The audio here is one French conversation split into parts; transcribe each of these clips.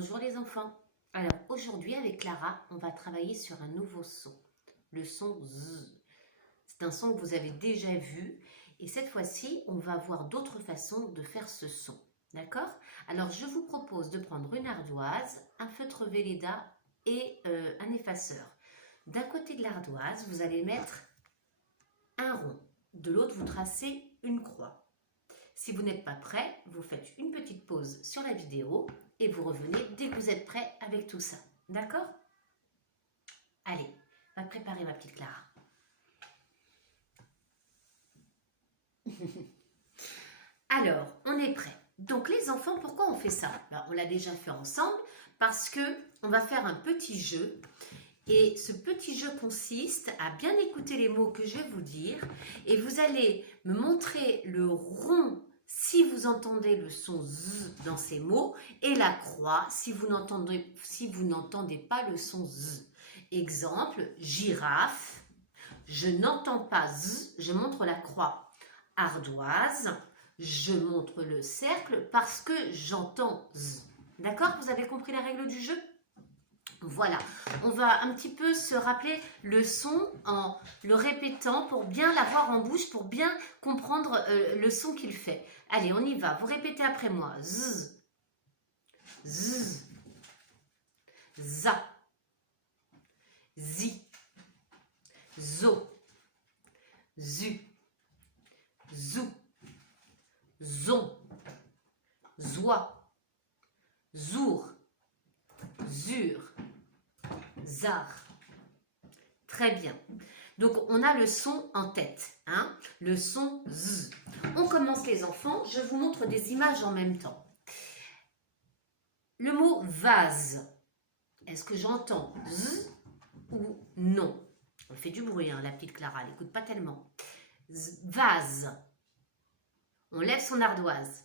Bonjour les enfants. Alors aujourd'hui avec Clara, on va travailler sur un nouveau son, le son Z. C'est un son que vous avez déjà vu et cette fois-ci, on va voir d'autres façons de faire ce son. D'accord? Alors je vous propose de prendre une ardoise, un feutre Velleda et un effaceur. D'un côté de l'ardoise, vous allez mettre un rond. De l'autre, vous tracez une croix. Si vous n'êtes pas prêt, vous faites une petite pause sur la vidéo et vous revenez dès que vous êtes prêt avec tout ça. D'accord? Allez, va te préparer ma petite Clara. Alors, on est prêt. Donc les enfants, pourquoi on fait ça? On l'a déjà fait ensemble parce que on va faire un petit jeu. Et ce petit jeu consiste à bien écouter les mots que je vais vous dire et vous allez me montrer le rond si vous entendez le son Z dans ces mots et la croix si vous n'entendez pas le son Z. Exemple, girafe, je n'entends pas Z, je montre la croix. Ardoise, je montre le cercle parce que j'entends Z. D'accord? Vous avez compris la règle du jeu? Voilà, on va un petit peu se rappeler le son en le répétant pour bien l'avoir en bouche, pour bien comprendre le son qu'il fait. Allez, on y va, vous répétez après moi. Z, Z, za, zi, zo, zu, zou, zon, zoi, zour, zur, zar. Très bien. Donc, on a le son en tête, hein? Le son Z. On commence les enfants. Je vous montre des images en même temps. Le mot vase. Est-ce que j'entends Z ou non? On fait du bruit, hein, la petite Clara. Elle n'écoute pas tellement. Vase. On lève son ardoise.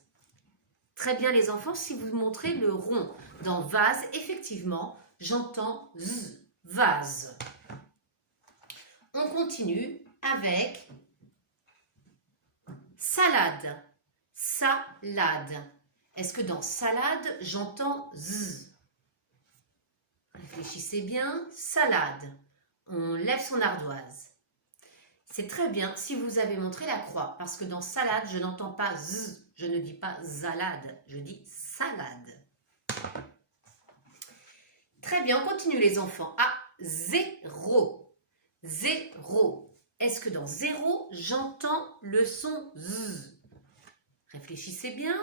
Très bien les enfants, si vous montrez le rond dans vase, effectivement, j'entends Z, vase. On continue avec salade, salade. Est-ce que dans salade, j'entends Z? Réfléchissez bien, salade. On lève son ardoise. C'est très bien si vous avez montré la croix, parce que dans salade, je n'entends pas Z, je ne dis pas zalade, je dis salade. Très bien, on continue les enfants. Ah, zéro. Zéro. Est-ce que dans zéro, j'entends le son Z? Réfléchissez bien.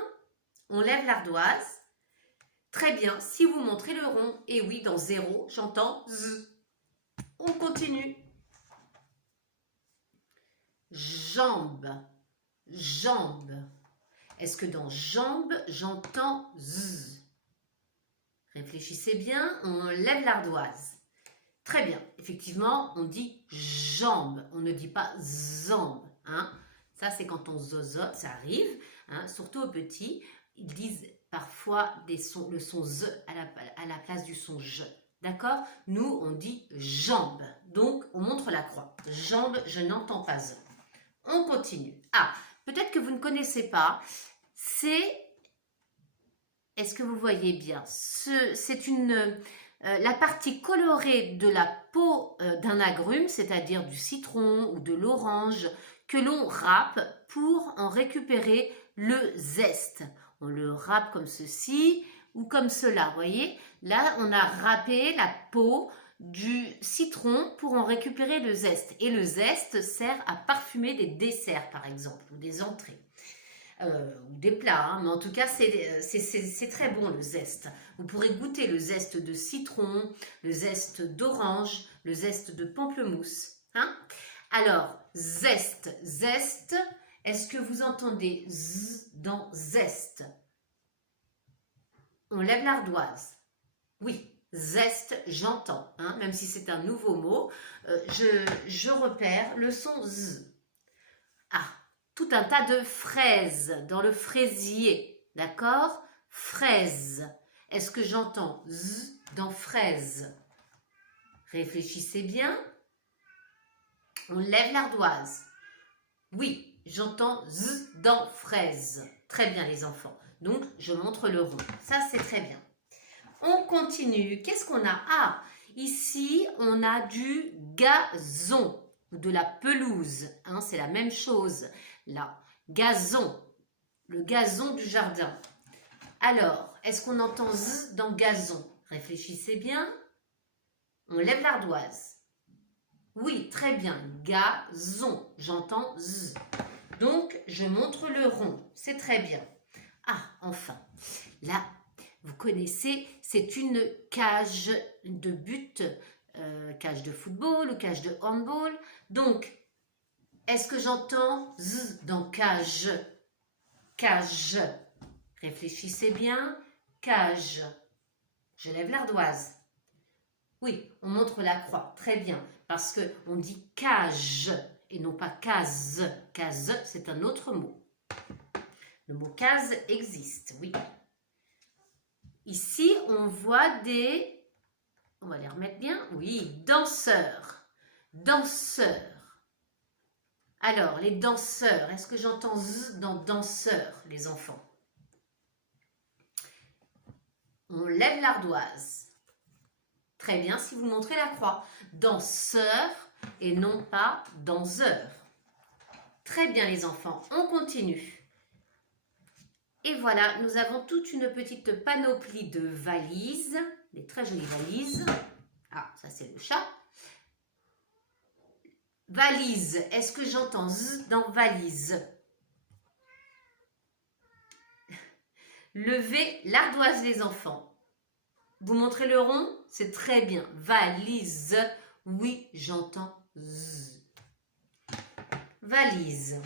On lève l'ardoise. Très bien, si vous montrez le rond, et oui, dans zéro, j'entends Z. On continue. Jambe. Jambe. Est-ce que dans jambe, j'entends Z? Réfléchissez bien, on lève l'ardoise. Très bien, effectivement, on dit jambe, on ne dit pas zambe. Hein? Ça, c'est quand on zozote, ça arrive, hein? Surtout aux petits, ils disent parfois le son Z à la place du son J. D'accord? Nous, on dit jambe, donc on montre la croix. Jambe, je n'entends pas Z. On continue. Ah, peut-être que vous ne connaissez pas, c'est... Est-ce que vous voyez bien? C'est la partie colorée de la peau d'un agrume, c'est-à-dire du citron ou de l'orange, que l'on râpe pour en récupérer le zeste. On le râpe comme ceci ou comme cela, vous voyez? Là, on a râpé la peau du citron pour en récupérer le zeste. Et le zeste sert à parfumer des desserts, par exemple, ou des entrées. Ou des plats, hein, mais en tout cas c'est très bon le zeste. Vous pourrez goûter le zeste de citron, le zeste d'orange, le zeste de pamplemousse. Hein? Alors, zeste, zeste, est-ce que vous entendez Z dans zeste? On lève l'ardoise. Oui, zeste, j'entends, hein, même si c'est un nouveau mot, je repère le son Z. Ah, tout un tas de fraises dans le fraisier, d'accord? Fraise. Est-ce que j'entends Z dans fraise? Réfléchissez bien. On lève l'ardoise. Oui, j'entends Z dans fraise. Très bien les enfants. Donc, je montre le rond. Ça, c'est très bien. On continue. Qu'est-ce qu'on a? Ah, ici, on a du gazon ou de la pelouse. Hein, c'est la même chose. Là, gazon. Le gazon du jardin. Alors, est-ce qu'on entend z dans gazon? Réfléchissez bien. On lève l'ardoise. Oui, très bien. Gazon. J'entends z. Donc, je montre le rond. C'est très bien. Ah, enfin. Là, vous connaissez, c'est une cage de but, cage de football ou cage de handball. Donc, est-ce que j'entends z dans cage? Cage. Réfléchissez bien. Cage. Je lève l'ardoise. Oui, on montre la croix. Très bien. Parce qu'on dit cage et non pas case. Case, c'est un autre mot. Le mot case existe, oui. Ici, on voit des... On va les remettre bien. Oui, danseurs. Danseurs. Alors, les danseurs. Est-ce que j'entends z dans danseurs, les enfants? On lève l'ardoise. Très bien, si vous montrez la croix. Danseur et non pas danseur. Très bien, les enfants. On continue. Et voilà, nous avons toute une petite panoplie de valises. Des très jolies valises. Ah, ça c'est le chat. Valise. Est-ce que j'entends z dans valise? Levez l'ardoise, les enfants. Vous montrez le rond? C'est très bien. Valise. Oui, j'entends z. Valise.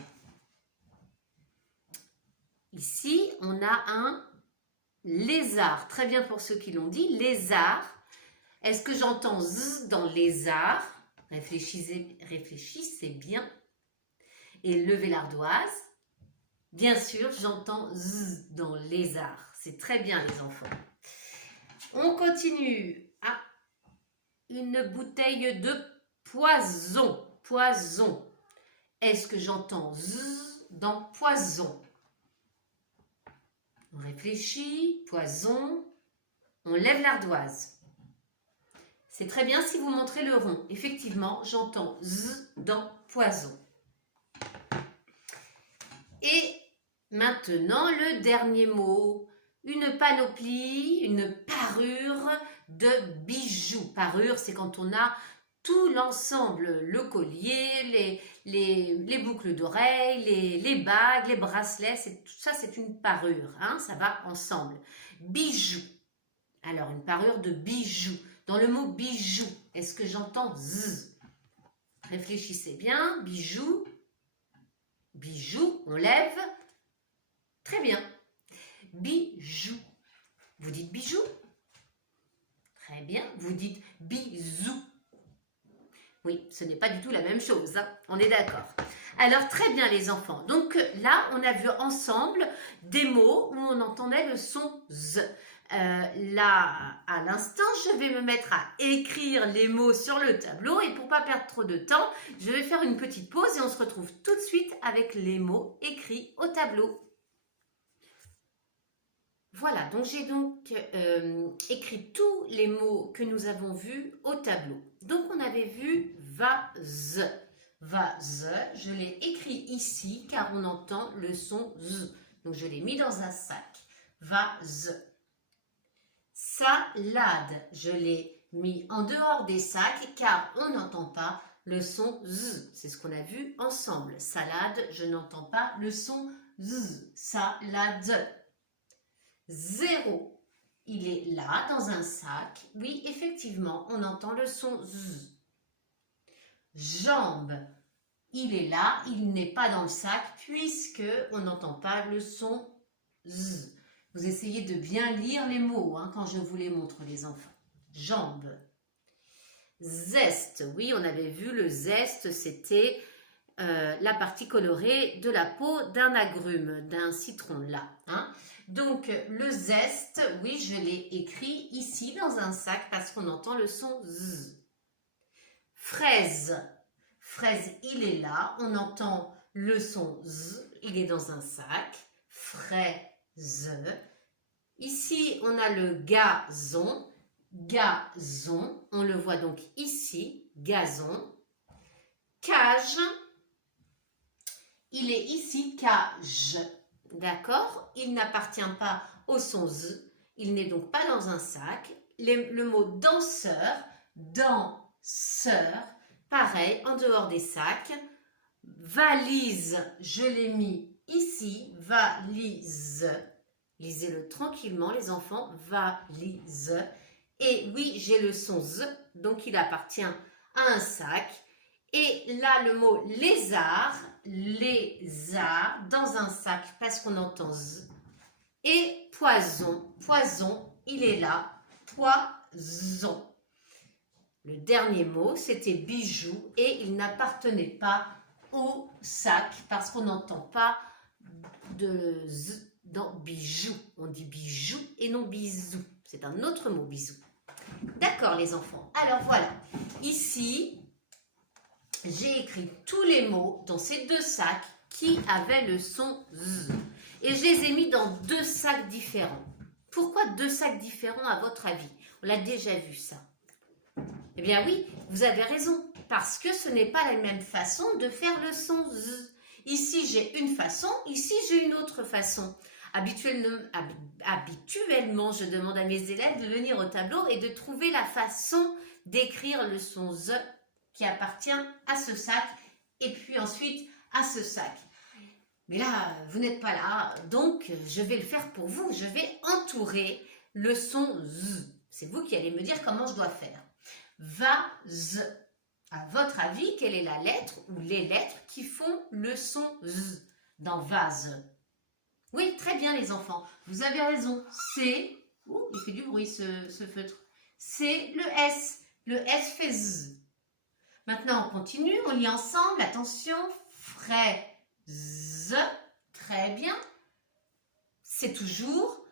Ici, on a un lézard. Très bien pour ceux qui l'ont dit. Lézard. Est-ce que j'entends z dans lézard? Réfléchissez bien. Et levez l'ardoise. Bien sûr, j'entends z dans lézard. C'est très bien, les enfants. On continue. Ah, une bouteille de poison. Poison. Est-ce que j'entends z dans poison? On réfléchit. Poison. On lève l'ardoise. C'est très bien si vous montrez le rond. Effectivement, j'entends z dans poison. Et maintenant, le dernier mot. Une panoplie, une parure de bijoux. Parure, c'est quand on a tout l'ensemble, le collier, les boucles d'oreilles, les bagues, les bracelets, tout ça c'est une parure, hein, ça va ensemble. Bijoux. Alors, une parure de bijoux. Dans le mot bijou, est-ce que j'entends z? Réfléchissez bien. Bijoux. Bijoux, on lève. Très bien. Bijoux. Vous dites bijoux? Très bien. Vous dites bisous. Oui, ce n'est pas du tout la même chose, hein. On est d'accord. Alors, très bien les enfants. Donc là, on a vu ensemble des mots où on entendait le son z. Là, à l'instant, je vais me mettre à écrire les mots sur le tableau et pour ne pas perdre trop de temps, je vais faire une petite pause et on se retrouve tout de suite avec les mots écrits au tableau. Voilà, donc j'ai écrit tous les mots que nous avons vus au tableau. Donc on avait vu vase. Vase, je l'ai écrit ici car on entend le son z. Donc je l'ai mis dans un sac. Vase. Salade, je l'ai mis en dehors des sacs car on n'entend pas le son z. C'est ce qu'on a vu ensemble. Salade, je n'entends pas le son z. Salade. 0, il est là dans un sac. Oui, effectivement, on entend le son z. Jambe, il est là, il n'est pas dans le sac puisque on n'entend pas le son z. Vous essayez de bien lire les mots hein, quand je vous les montre, les enfants. Jambe. Zeste, oui, on avait vu le zeste, c'était la partie colorée de la peau d'un agrume, d'un citron là. Hein. Donc, le zeste, oui, je l'ai écrit ici dans un sac parce qu'on entend le son z. Fraise. Fraise, il est là. On entend le son z. Il est dans un sac. Fraise. Ici, on a le gazon. Gazon, on le voit donc ici, gazon. Cage, il est ici, cage. D'accord? Il n'appartient pas au son Z. Il n'est donc pas dans un sac. Le mot danseur, danseur, pareil, en dehors des sacs. Valise, je l'ai mis ici, valise. Lisez-le tranquillement, les enfants, valise. Et oui, j'ai le son Z, donc il appartient à un sac. Et là, le mot lézard, lézard, dans un sac, parce qu'on entend Z. Et poison, poison, il est là, poison. Le dernier mot, c'était bijou, et il n'appartenait pas au sac, parce qu'on n'entend pas de Z dans bijou. On dit bijou et non bisou. C'est un autre mot, bisou. D'accord, les enfants. Alors, voilà. Ici, j'ai écrit tous les mots dans ces deux sacs qui avaient le son Z. Et je les ai mis dans deux sacs différents. Pourquoi deux sacs différents à votre avis? On l'a déjà vu ça. Eh bien oui, vous avez raison. Parce que ce n'est pas la même façon de faire le son Z. Ici, j'ai une façon. Ici, j'ai une autre façon. Habituellement, je demande à mes élèves de venir au tableau et de trouver la façon d'écrire le son Z qui appartient à ce sac et puis ensuite à ce sac. Mais là, vous n'êtes pas là, donc je vais le faire pour vous. Je vais entourer le son Z. C'est vous qui allez me dire comment je dois faire. Vase. À votre avis, quelle est la lettre ou les lettres qui font le son Z dans vase? Oui, très bien les enfants, vous avez raison. C'est, il fait du bruit ce feutre. C'est le S. Le S fait Z. Maintenant, on continue, on lit ensemble. Attention, fraise. Très bien. C'est toujours,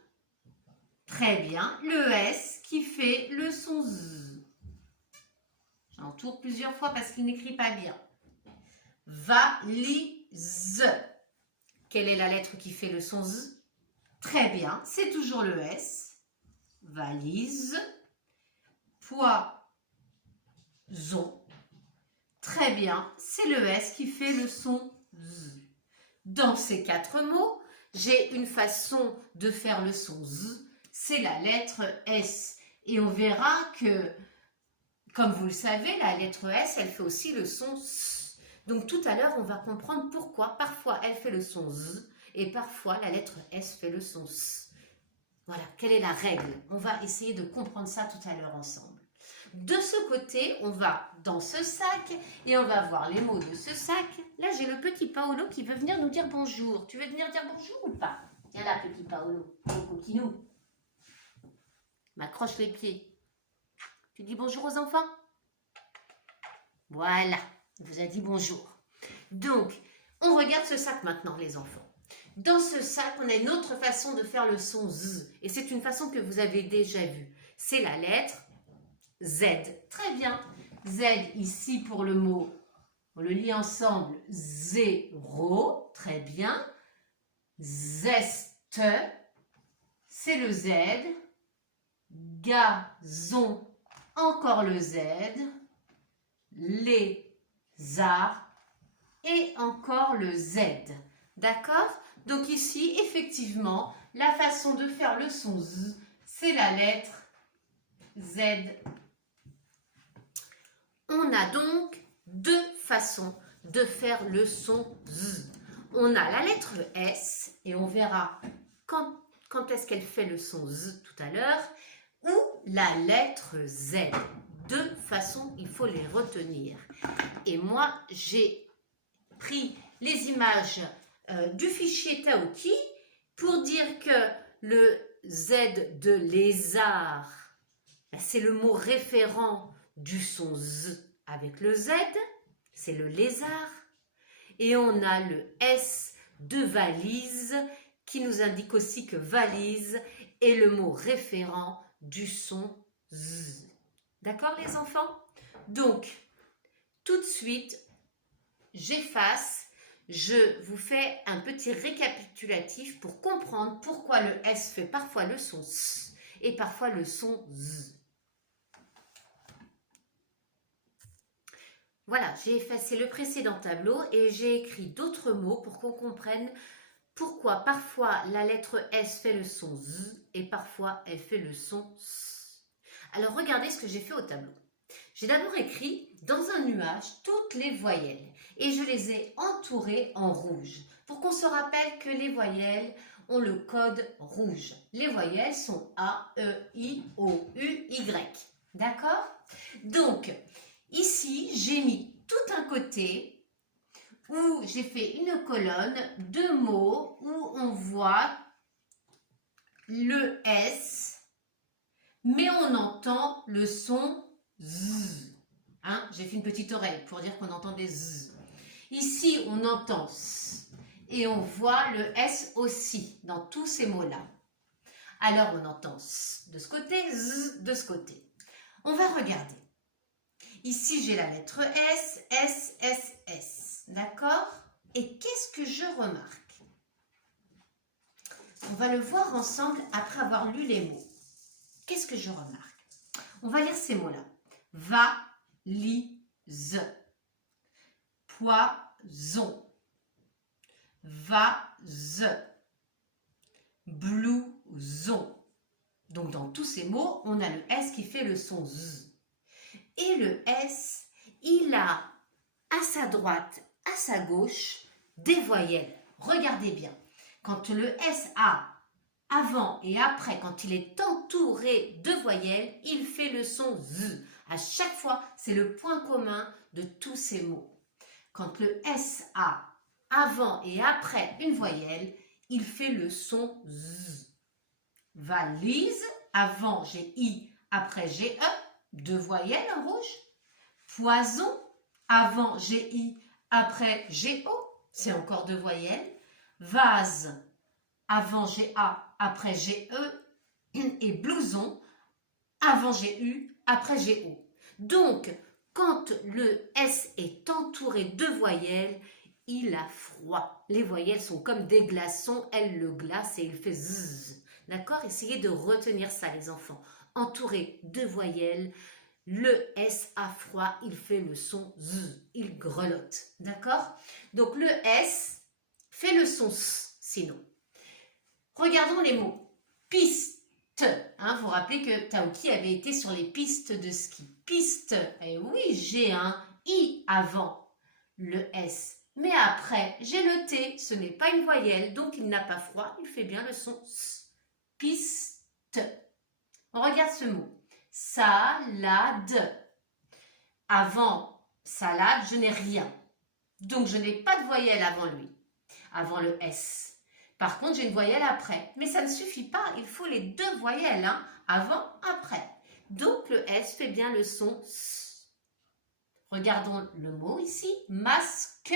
très bien, le S qui fait le son Z. J'entoure plusieurs fois parce qu'il n'écrit pas bien. Valise. Quelle est la lettre qui fait le son Z? Très bien, c'est toujours le S. Valise. Poison. Très bien, c'est le S qui fait le son Z. Dans ces quatre mots, j'ai une façon de faire le son Z, c'est la lettre S. Et on verra que, comme vous le savez, la lettre S, elle fait aussi le son S. Donc tout à l'heure, on va comprendre pourquoi. Parfois, elle fait le son Z et parfois, la lettre S fait le son S. Voilà, quelle est la règle? On va essayer de comprendre ça tout à l'heure ensemble. De ce côté, on va dans ce sac et on va voir les mots de ce sac. Là, j'ai le petit Paolo qui veut venir nous dire bonjour. Tu veux venir dire bonjour ou pas? Viens là, petit Paolo, mon coquinou. M'accroche les pieds. Tu dis bonjour aux enfants? Voilà, il vous a dit bonjour. Donc, on regarde ce sac maintenant, les enfants. Dans ce sac, on a une autre façon de faire le son Z. Et c'est une façon que vous avez déjà vue. C'est la lettre Z. Très bien. Z ici pour le mot, on le lit ensemble, zéro. Très bien. Zeste, c'est le Z. Gazon, encore le Z. Lézard et encore le Z. D'accord? Donc ici, effectivement, la façon de faire le son Z, c'est la lettre Z. On a donc deux façons de faire le son Z. On a la lettre S, et on verra quand est-ce qu'elle fait le son Z tout à l'heure, ou la lettre Z. Deux façons, il faut les retenir. Et moi, j'ai pris les images du fichier Taoki pour dire que le Z de lézard, c'est le mot référent du son Z avec le Z, c'est le lézard. Et on a le S de valise qui nous indique aussi que valise est le mot référent du son Z. D'accord les enfants? Donc, tout de suite, j'efface. je vous fais un petit récapitulatif pour comprendre pourquoi le S fait parfois le son S et parfois le son Z. Voilà, j'ai effacé le précédent tableau et j'ai écrit d'autres mots pour qu'on comprenne pourquoi parfois la lettre S fait le son Z et parfois elle fait le son S. Alors regardez ce que j'ai fait au tableau. J'ai d'abord écrit dans un nuage toutes les voyelles et je les ai entourées en rouge pour qu'on se rappelle que les voyelles ont le code rouge. Les voyelles sont A, E, I, O, U, Y. D'accord? Donc, ici, j'ai mis tout un côté où j'ai fait une colonne de mots où on voit le S, mais on entend le son Z. Hein? J'ai fait une petite oreille pour dire qu'on entend des Z. Ici, on entend S et on voit le S aussi dans tous ces mots-là. Alors, on entend S de ce côté, Z de ce côté. On va regarder. Ici, j'ai la lettre S, S, S, S. D'accord? Et qu'est-ce que je remarque? On va le voir ensemble après avoir lu les mots. Qu'est-ce que je remarque? On va lire ces mots-là. Valise, poison, vase, blouson. Donc, dans tous ces mots, on a le S qui fait le son Z. Et le S, il a à sa droite, à sa gauche, des voyelles. Regardez bien. Quand le S a avant et après, quand il est entouré de voyelles, il fait le son Z. À chaque fois, c'est le point commun de tous ces mots. Quand le S a avant et après une voyelle, il fait le son Z. Valise, avant j'ai I, après j'ai E, deux voyelles en rouge. Poison, avant j'ai I, après j'ai O, c'est encore deux voyelles. Vase, avant j'ai A, après j'ai E. Et blouson, avant j'ai U, après j'ai O. Donc, quand le S est entouré de voyelles, il a froid. Les voyelles sont comme des glaçons, elles le glacent et il fait zzz. D'accord? Essayez de retenir ça, les enfants. Entouré de voyelles, le S a froid, il fait le son Z, il grelotte. D'accord? Donc le S fait le son S, sinon. Regardons les mots. Piste. Hein, vous vous rappelez que Taoki avait été sur les pistes de ski. Piste. Et oui, j'ai un I avant le S. Mais après, j'ai le T. Ce n'est pas une voyelle, donc il n'a pas froid. Il fait bien le son S. Piste. On regarde ce mot. Salade. Avant salade, je n'ai rien. Donc, je n'ai pas de voyelle avant lui, avant le S. Par contre, j'ai une voyelle après. Mais ça ne suffit pas. Il faut les deux voyelles, hein, avant, après. Donc, le S fait bien le son S. Regardons le mot ici. Masque.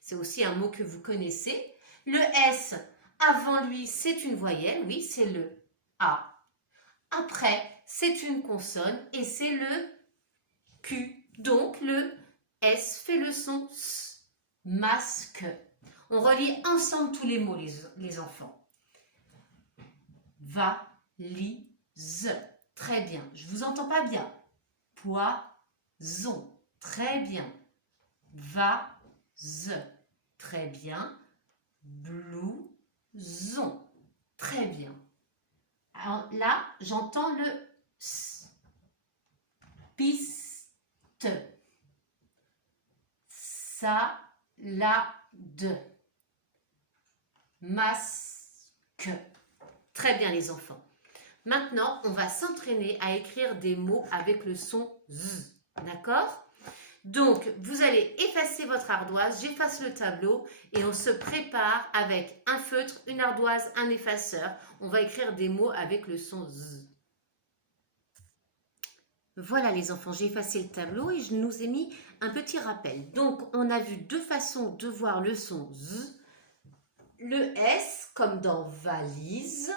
C'est aussi un mot que vous connaissez. Le S, avant lui, c'est une voyelle. Oui, c'est le A. Après, c'est une consonne et c'est le Q. Donc, le S fait le son S. Masque. On relit ensemble tous les mots, les enfants. Valise. Très bien. Je ne vous entends pas bien. Poison. Très bien. Vase. Très bien. Blouson. Très bien. Alors là, j'entends le S. Piste. Salade. Masque. Très bien les enfants. Maintenant, on va s'entraîner à écrire des mots avec le son Z. D'accord? Donc, vous allez effacer votre ardoise, j'efface le tableau et on se prépare avec un feutre, une ardoise, un effaceur. On va écrire des mots avec le son Z. Voilà les enfants, j'ai effacé le tableau et je nous ai mis un petit rappel. Donc, on a vu deux façons de voir le son Z. Le S comme dans valise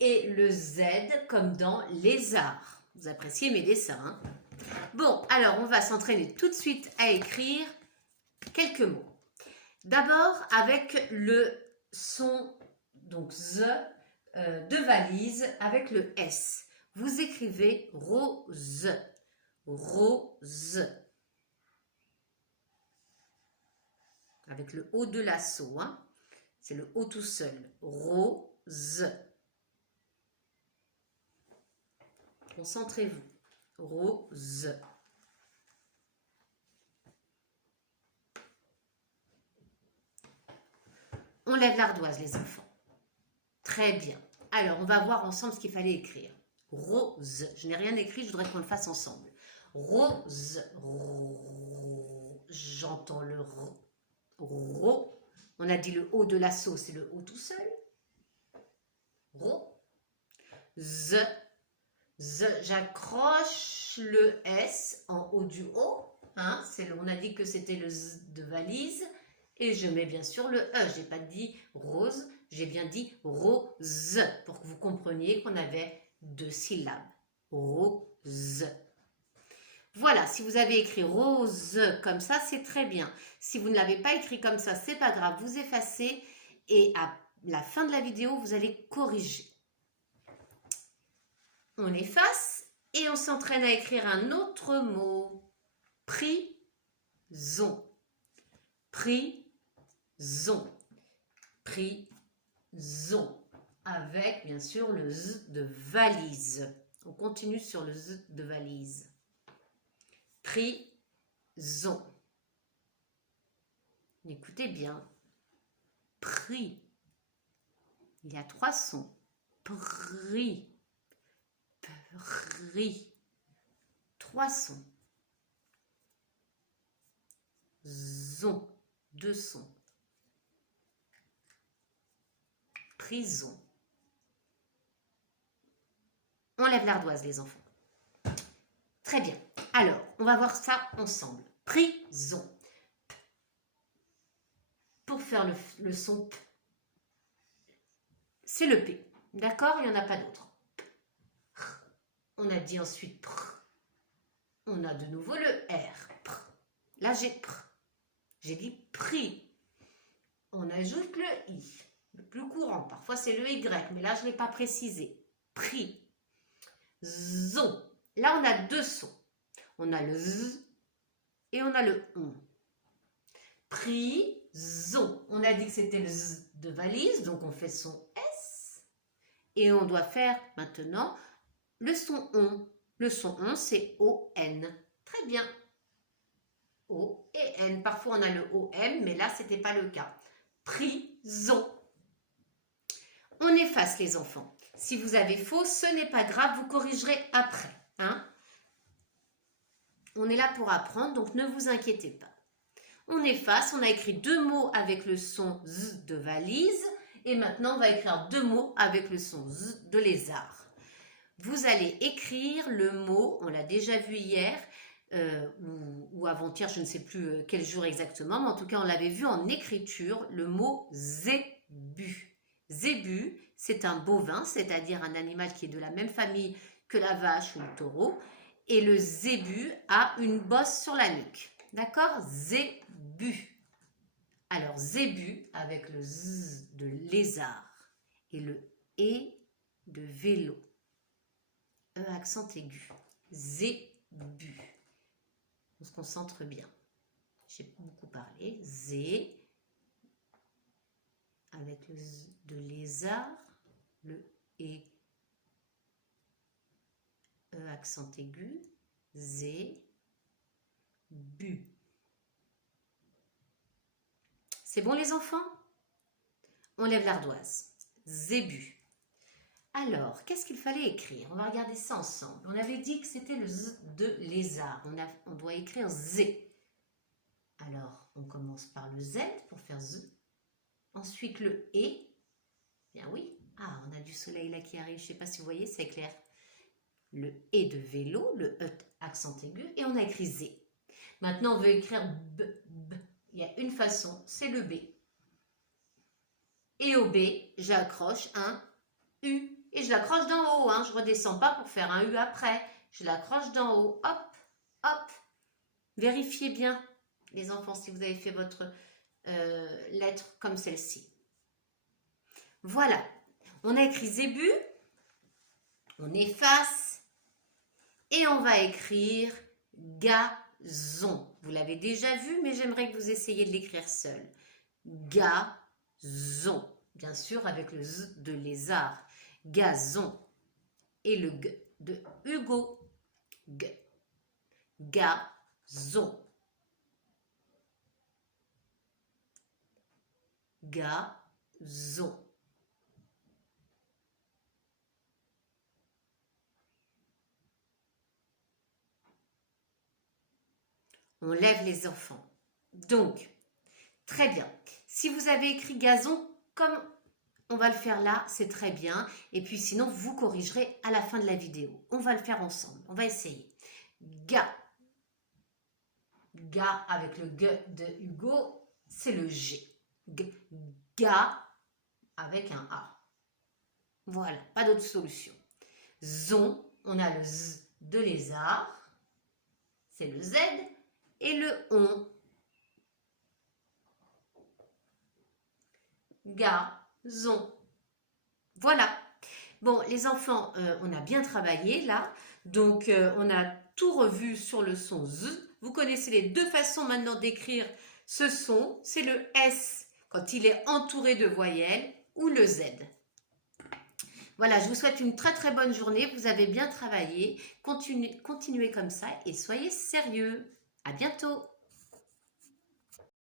et le Z comme dans lézard. Vous appréciez mes dessins, hein? Bon, alors on va s'entraîner tout de suite à écrire quelques mots. D'abord, avec le son, donc Z, de valise, avec le S. Vous écrivez rose, rose. Avec le O de l'assaut, hein. C'est le O tout seul. Rose. Concentrez-vous. Rose. On lève l'ardoise, les enfants. Très bien. Alors, on va voir ensemble ce qu'il fallait écrire. Rose. Je n'ai rien écrit, je voudrais qu'on le fasse ensemble. Rose. J'entends le R. Ro. On a dit le O de l'assaut, c'est le O tout seul. Ro. Z. Z. J'accroche le S en haut du O. Hein, on a dit que c'était le Z de valise. Et je mets bien sûr le E. Je n'ai pas dit rose, j'ai bien dit rose. Pour que vous compreniez qu'on avait 2 syllabes. Rose. Voilà, si vous avez écrit rose comme ça, c'est très bien. Si vous ne l'avez pas écrit comme ça, c'est pas grave. Vous effacez et à la fin de la vidéo, vous allez corriger. On efface et on s'entraîne à écrire un autre mot. Prison. Prison. Prison. Avec, bien sûr, le Z de valise. On continue sur le Z de valise. Prison. Écoutez bien. Prix. Il y a 3 sons. Prix. Prix. 3 sons. Zon. 2 sons. Prison. On lève l'ardoise, les enfants. Très bien. Alors, on va voir ça ensemble. Prison. Pour faire le son P, c'est le P. D'accord? Il n'y en a pas d'autre. On a dit ensuite pr. On a de nouveau le R. Pr. Là, j'ai dit prix. On ajoute le I. Le plus courant. Parfois, c'est le Y, mais là, je ne l'ai pas précisé. Prix. Zon. Là, on a 2 sons. On a le Z et on a le ON. Prison. On a dit que c'était le Z de valise, donc on fait son S. Et on doit faire maintenant le son ON. Le son ON, c'est ON. Très bien. O et N. Parfois, on a le OM, mais là, ce n'était pas le cas. Prison. On efface, les enfants. Si vous avez faux, ce n'est pas grave, vous corrigerez après. Hein? On est là pour apprendre, donc ne vous inquiétez pas. On efface, on a écrit 2 mots avec le son Z de valise. Et maintenant, on va écrire 2 mots avec le son Z de lézard. Vous allez écrire le mot, on l'a déjà vu hier, ou avant-hier, je ne sais plus quel jour exactement, mais en tout cas, on l'avait vu en écriture, le mot zébu. Zébu, c'est un bovin, c'est-à-dire un animal qui est de la même famille que la vache ou le taureau. Et le zébu a une bosse sur la nuque. D'accord? Zébu. Alors, zébu avec le Z de lézard et le E de vélo. E accent aigu. Zébu. On se concentre bien. J'ai beaucoup parlé. Zé avec le Z de lézard, le E. E accent aigu. Zé. Bu. C'est bon les enfants? On lève l'ardoise. Zébu. Alors, qu'est-ce qu'il fallait écrire? On va regarder ça ensemble. On avait dit que c'était le Z de lézard. On doit écrire Z. Alors, on commence par le Z pour faire Z. Ensuite, le E. Bien oui. Ah, on a du soleil là qui arrive. Je ne sais pas si vous voyez, c'est clair. Le E de vélo, le E accent aigu. Et on a écrit Z. Maintenant, on veut écrire B. B. Il y a une façon, c'est le B. Et au B, j'accroche un U. Et je l'accroche d'en haut. Hein. Je ne redescends pas pour faire un U après. Je l'accroche d'en haut. Hop, hop. Vérifiez bien. les enfants, si vous avez fait votre lettre comme celle-ci. Voilà, on a écrit zébu, on efface et on va écrire gazon. Vous l'avez déjà vu, mais j'aimerais que vous essayiez de l'écrire seul. Gazon, bien sûr avec le Z de lézard. Gazon. Et le G de Hugo. G. Gazon. Gazon. On lève les enfants. Donc, très bien. Si vous avez écrit gazon, comme on va le faire là, c'est très bien. Et puis sinon, vous corrigerez à la fin de la vidéo. On va le faire ensemble. On va essayer. Ga. Ga avec le G de Hugo, c'est le G. Ga avec un A. Voilà, pas d'autre solution. Zon, on a le Z de lézard, c'est le Z, et le on. Gazon. Voilà. Bon, les enfants, on a bien travaillé là. Donc, on a tout revu sur le son Z. Vous connaissez les deux façons maintenant d'écrire ce son. C'est le S quand il est entouré de voyelles ou le Z. Voilà, je vous souhaite une très très bonne journée. Vous avez bien travaillé. Continuez comme ça et soyez sérieux. À bientôt.